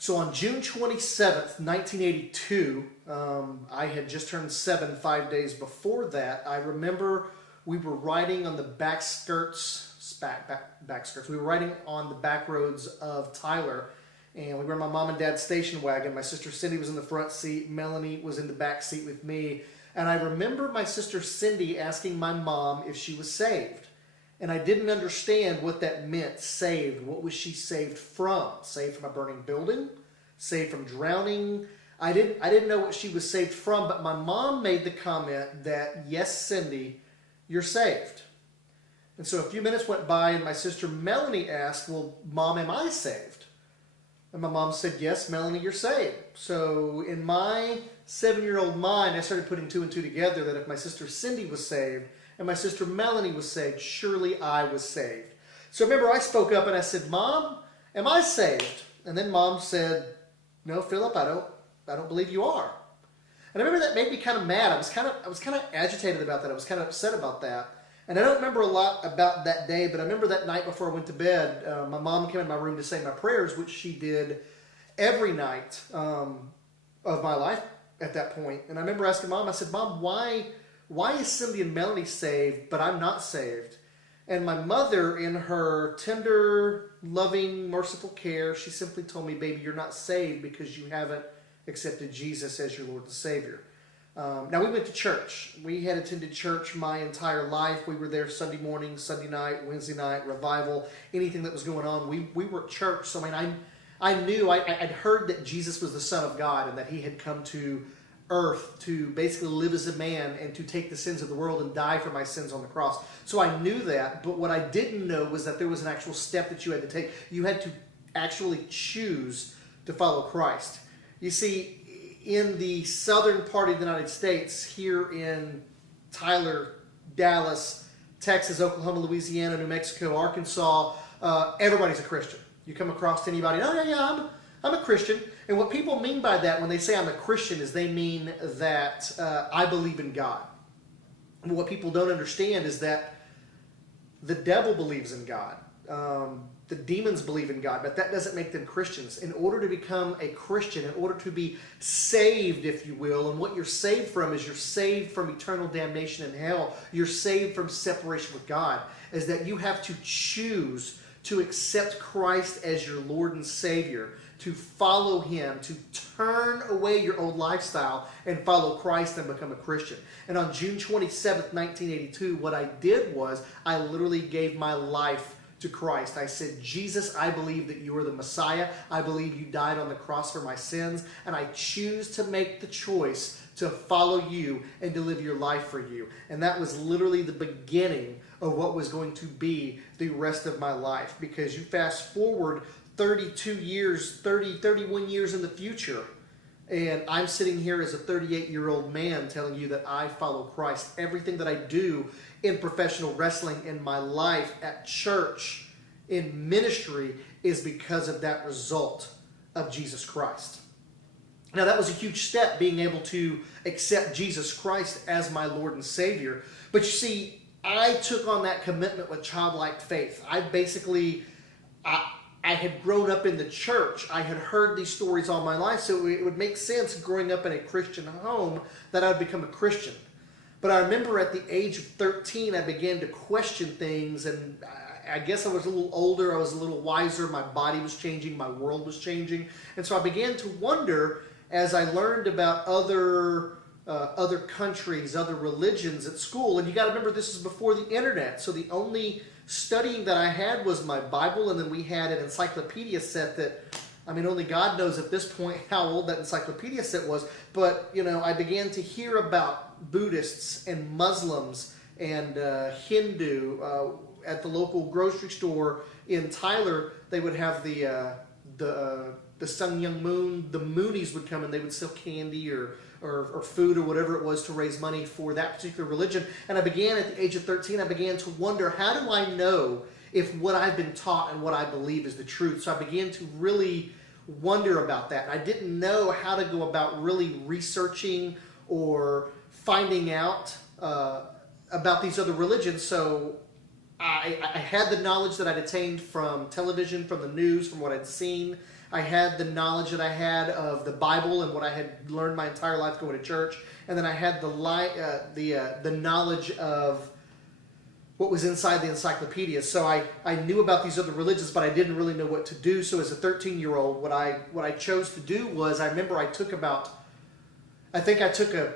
So on June 27th, 1982, I had just turned 7 5 days before that. I remember we were riding on the back skirts. We were riding on the back roads of Tyler, and we were in my mom and dad's station wagon. My sister Cindy was in the front seat. Melanie was in the back seat with me. And I remember my sister Cindy asking my mom if she was saved. And I didn't understand what that meant, saved. What was she saved from? Saved from a burning building? Saved from drowning? I didn't know what she was saved from, but my mom made the comment that, yes, Cindy, you're saved. And so a few minutes went by and my sister Melanie asked, well, Mom, am I saved? And my mom said, yes, Melanie, you're saved. So in my 7-year-old mind, I started putting two and two together that if my sister Cindy was saved, and my sister Melanie was saved, surely I was saved. So remember, I spoke up and I said, Mom, am I saved? And then Mom said, no, Philip, I don't believe you are. And I remember that made me kind of mad. I was kind of agitated about that. I was kind of upset about that. And I don't remember a lot about that day, but I remember that night before I went to bed, my mom came in my room to say my prayers, which she did every night of my life at that point. And I remember asking Mom, I said, Mom, why is Cindy and Melanie saved, but I'm not saved? And my mother, in her tender, loving, merciful care, she simply told me, baby, you're not saved because you haven't accepted Jesus as your Lord and Savior. Now, we went to church. We had attended church my entire life. We were there Sunday morning, Sunday night, Wednesday night, revival, anything that was going on. We were at church. So, I knew, I'd heard that Jesus was the Son of God and that He had come to earth to basically live as a man and to take the sins of the world and die for my sins on the cross. So I knew that, but what I didn't know was that there was an actual step that you had to take. You had to actually choose to follow Christ. You see, in the southern part of the United States, here in Tyler, Dallas, Texas, Oklahoma, Louisiana, New Mexico, Arkansas, everybody's a Christian. You come across anybody, oh yeah, I'm a Christian. And what people mean by that when they say I'm a Christian is they mean that I believe in God. And what people don't understand is that the devil believes in God. The demons believe in God, but that doesn't make them Christians. In order to become a Christian, in order to be saved, if you will, and what you're saved from is you're saved from eternal damnation in hell. You're saved from separation with God, is that you have to choose to accept Christ as your Lord and Savior, to follow Him, to turn away your old lifestyle and follow Christ and become a Christian. And on June 27th, 1982, what I did was I literally gave my life to Christ. I said, Jesus, I believe that you are the Messiah. I believe you died on the cross for my sins, and I choose to make the choice to follow you and to live your life for you. And that was literally the beginning of what was going to be the rest of my life. Because you fast forward 32 years, 31 years in the future, and I'm sitting here as a 38-year-old man telling you that I follow Christ. Everything that I do in professional wrestling, in my life, at church, in ministry, is because of that result of Jesus Christ. Now, that was a huge step, being able to accept Jesus Christ as my Lord and Savior. But you see, I took on that commitment with childlike faith. I had grown up in the church. I had heard these stories all my life, so it would make sense growing up in a Christian home that I would become a Christian. But I remember at the age of 13, I began to question things, and I guess I was a little older, I was a little wiser, my body was changing, my world was changing. And so I began to wonder, as I learned about other countries, other religions at school, and you got to remember this is before the internet, so the only studying that I had was my Bible, and then we had an encyclopedia set that, only God knows at this point how old that encyclopedia set was, but, I began to hear about Buddhists and Muslims and Hindu. At the local grocery store in Tyler, they would have the Sun Myung Moon, the Moonies would come and they would sell candy or food or whatever it was to raise money for that particular religion. And I began at the age of 13, I began to wonder, how do I know if what I've been taught and what I believe is the truth? So I began to really wonder about that. I didn't know how to go about really researching or finding out about these other religions. So I had the knowledge that I'd attained from television, from the news, from what I'd seen. I had the knowledge that I had of the Bible and what I had learned my entire life going to church. And then I had the knowledge of what was inside the encyclopedia. So I knew about these other religions, but I didn't really know what to do. So as a 13-year-old, what I chose to do was, I remember I took a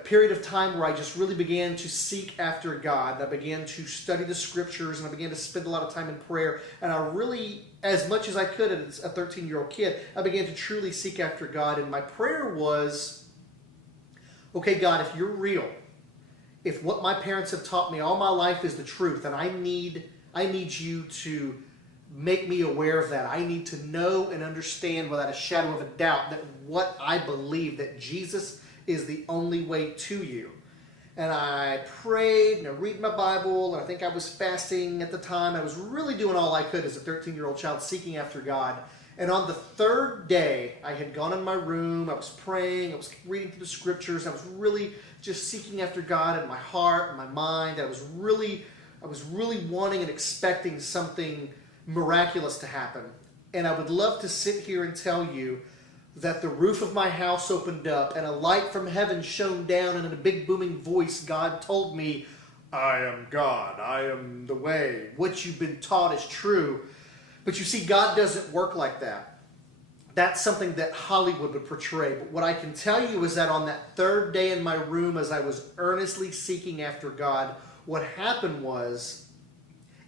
period of time where I just really began to seek after God. I began to study the scriptures, and I began to spend a lot of time in prayer. And I really, as much as I could as a 13-year-old kid, I began to truly seek after God. And my prayer was, okay, God, if you're real, if what my parents have taught me all my life is the truth, and I need you to make me aware of that. I need to know and understand without a shadow of a doubt that what I believe, that Jesus is the only way to you. And I prayed and I read my Bible, and I think I was fasting at the time. I was really doing all I could as a 13-year-old child, seeking after God. And on the third day, I had gone in my room, I was praying, I was reading through the scriptures, I was really just seeking after God in my heart and my mind. I was really wanting and expecting something miraculous to happen. And I would love to sit here and tell you that the roof of my house opened up and a light from heaven shone down, and in a big booming voice, God told me, I am God, I am the way, what you've been taught is true. But you see, God doesn't work like that. That's something that Hollywood would portray. But what I can tell you is that on that third day in my room, as I was earnestly seeking after God, what happened was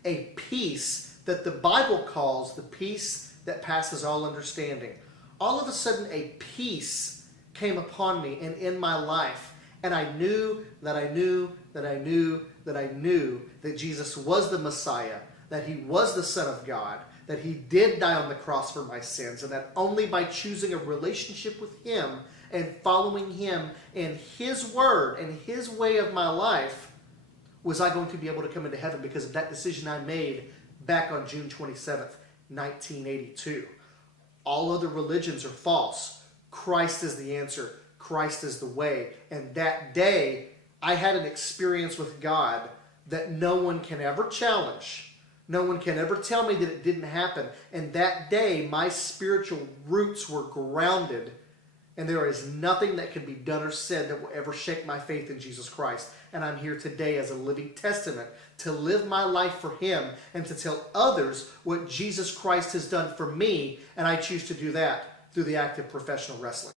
a peace that the Bible calls the peace that passes all understanding. All of a sudden, a peace came upon me and in my life. And I knew that I knew that I knew that I knew that Jesus was the Messiah, that he was the Son of God, that he did die on the cross for my sins, and that only by choosing a relationship with him and following him and his word and his way of my life was I going to be able to come into heaven, because of that decision I made back on June 27th, 1982. All other religions are false. Christ is the answer. Christ is the way. And that day, I had an experience with God that no one can ever challenge. No one can ever tell me that it didn't happen. And that day, my spiritual roots were grounded, and there is nothing that can be done or said that will ever shake my faith in Jesus Christ. And I'm here today as a living testament to live my life for him and to tell others what Jesus Christ has done for me. And I choose to do that through the act of professional wrestling.